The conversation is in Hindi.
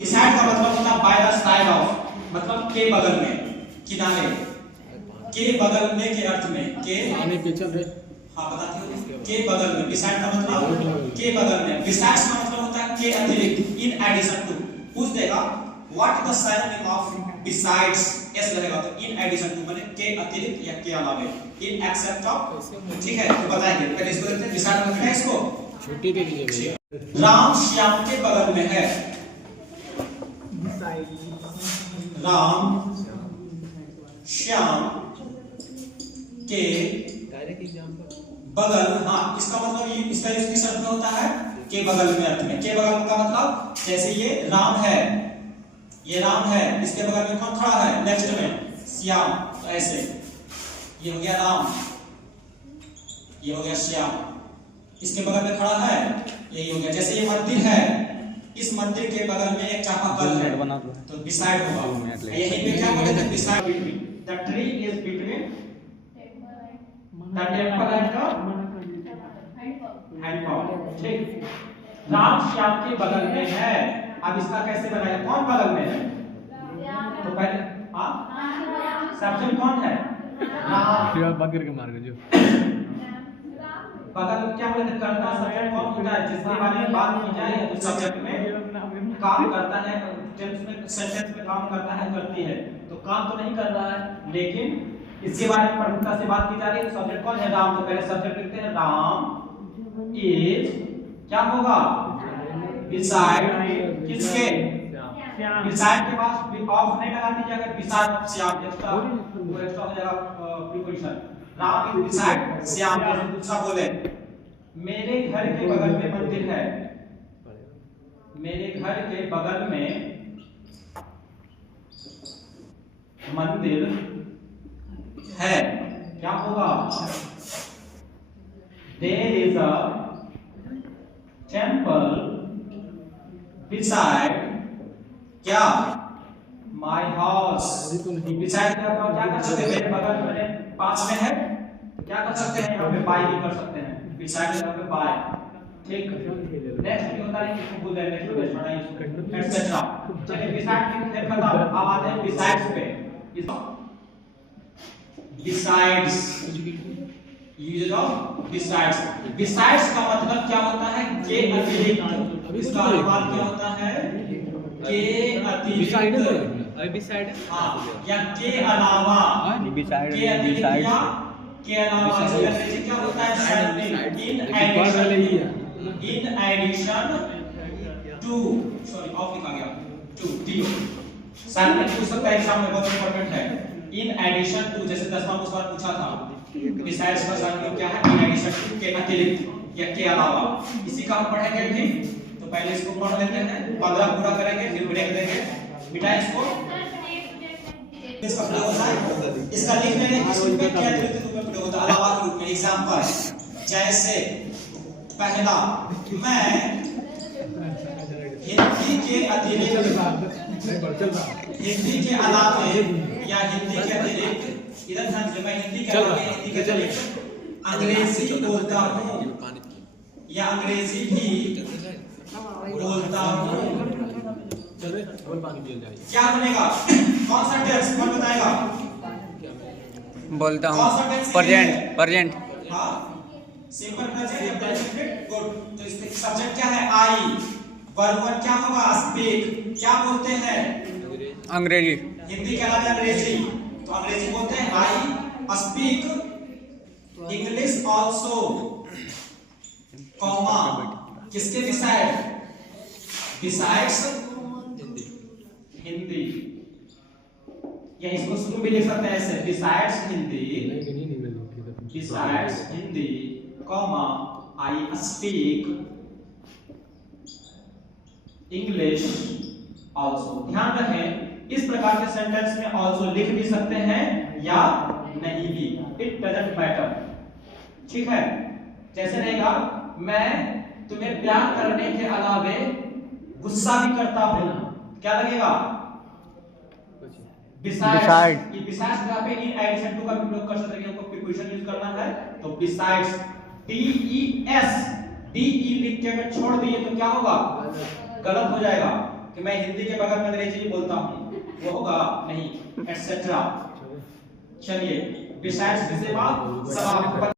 बिसाइड का मतलब होता है बाय द साइड ऑफ, मतलब के बगल में, किनारे, के बगल में के अर्थ में, के आने पीछे रे। हाँ बताते हो, के बगल में। बिसाइड का मतलब के बगल में। बिसाइड्स का मतलब होता है के अतिरिक्त, इन एडिशन टू। पूछ देगा what is the synonym of besides, एस रहेगा तो इन एडिशन टू माने के अतिरिक्त या के अलावे, इन एक्सेप्ट ऑफ, ठीक है तो बताएंगे। पहले इसको देखते हैं, बिसाइड मतलब क्या है इसको, छुट्टी दे दीजिए भैया। राम श्याम के बगल में है, राम श्याम के बगल, हाँ इसका मतलब ये, इसका यूज किस अर्थ में होता है, के बगल में अर्थ में। के बगल का मतलब जैसे ये राम है, ये राम है, इसके बगल में कौन खड़ा है नेक्स्ट में, श्याम, तो ऐसे ये हो गया राम, ये हो गया श्याम, इसके बगल में खड़ा है, यही हो गया। जैसे ये मंदिर है, इस मंदिर के बगल में एक चापाकल है तो बिसाइड होगा। यही पे क्या बोलते हैं, beside between, the tree is between the temple and the handpump, ठीक। राम श्याम के बगल में है, अब इसका कैसे बनाया, कौन बगल में है, तो पहले हाँ सब्जेक्ट कौन है, राम, बकर के मार जो बगल क्या बोलते हैं, कर्ता सब्जेक्ट कौन होता है, जिसके बारे में बात की जाए तो सब्जेक्ट में काम करता है, टेंस में सेंटेंस में काम करता है, करती है, तो काम तो नहीं कर रहा है, लेकिन इसके बारे में प्रमुखता से बात की जा रही है। तो सब्जेक्ट कौन है, राम, तो पहले सब्जेक्ट लिखते हैं, राम इज, क्या होगा, बिसाइड किसके, बिसाइड के पास ऑफ नहीं लगा दीजिएगा, बिसाइड श्याम, एक्स्ट्रा वो एक्स्ट्रा हो जाएगा preposition. Ram is beside Shyam, जैसे दूसरा बोले मेरे घर के बगल में मंदिर है, मेरे घर के बगल में मंदिर है, क्या होगा, there is a temple beside, क्या, माय हाउस। बिसाइड क्या कर सकते हैं, मेरे बगल में, मेरे पास में है, क्या कर सकते हैं, यहाँ पे बाय भी कर सकते हैं, बिसाइड यहाँ पे बाय, ठीक। नेक्स्ट भी होता है, इसको बोल देंगे नेक्स्ट पढ़ाई इसको एटसेट्रा। चलिए बिसाइड की फिर खत्म, अब आते हैं बिसाइड्स पे। Besides, use of besides. Besides का मतलब क्या होता है, के अतिरिक्त, इसका अनुवाद क्या होता है, के अतिरिक्त, बिसाइड हां, या के अलावा, बिसाइड, के अतिरिक्त या के अलावा, इसका अंग्रेजी क्या होता है, in addition to, sorry of लिखा गया, टू डी, सामने पूछ सकता है एग्जाम में, बहुत इंपॉर्टेंट है। इन एडिशन टू, जैसे 10वां क्वेश्चन पूछा था, बिसाइड्स का सामने क्या है, इन एडिशन टू, के अतिरिक्त या के अलावा। इसी का हम पढ़ेंगे भी, तो पहले इसको पढ़ लेते हैं, 15 पूरा करेंगे फिर ब्रेक देंगे। बेटा इसको इसका प्रयोग होता है, इसका लिखने में किस रूप में, क्या अतिरिक्त रूप में प्रयोग होता है, अलावा के रूप में। एग्जांपल जैसे पहला, मैं हिंदी के अतिरिक्त, हिंदी के अलावे या हिंदी के अतिरिक्त, इधर ध्यान दीजिए, मैं हिंदी के अलावे, हिंदी के अतिरिक्त अंग्रेजी बोलता हूँ या अंग्रेजी भी बोलता हूँ, क्या बनेगा, कौन सा टेंस, कौन बताएगा, बोलता हूँ, प्रेजेंट, प्रेजेंट, हाँ सिंपल प्रेजेंट या प्रेजेंट, गुड। तो इसमें सब्जेक्ट क्या है, आई, वर्ब क्या होगा, स्पीक, क्या बोलते हैं, अंग्रेजी, हिंदी के अलावा अंग्रेजी, तो अंग्रेजी बोलते हैं, I speak English also, comma, किसके बिसाइड, बिसाइड्स हिंदी, या इसको शुरू में लिख सकते हैं ऐसे, besides Hindi, besides Hindi, comma, I speak English also. ध्यान रखें, इस प्रकार के सेंटेंस में आल्सो लिख भी सकते हैं या नहीं भी, इट डजंट मैटर, ठीक है। जैसे रहेगा, मैं तुम्हें प्यार करने के अलावे गुस्सा भी करता हूं, क्या लगेगा, बिसाइड्स। ये बिसाइड्स का पे इन एडिशन टू का भी प्रयोग कर सकते हैं, हमको प्रीपोजिशन यूज करना है, तो besides, D E S, D E लिख के अगर छोड़ दिए तो क्या होगा, गलत हो जाएगा। कि मैं हिंदी के बगल में अंग्रेजी भी बोलता हूँ, वो होगा नहीं, एटसेट्रा। चलिए बिसाइड्स के बाद सब आपको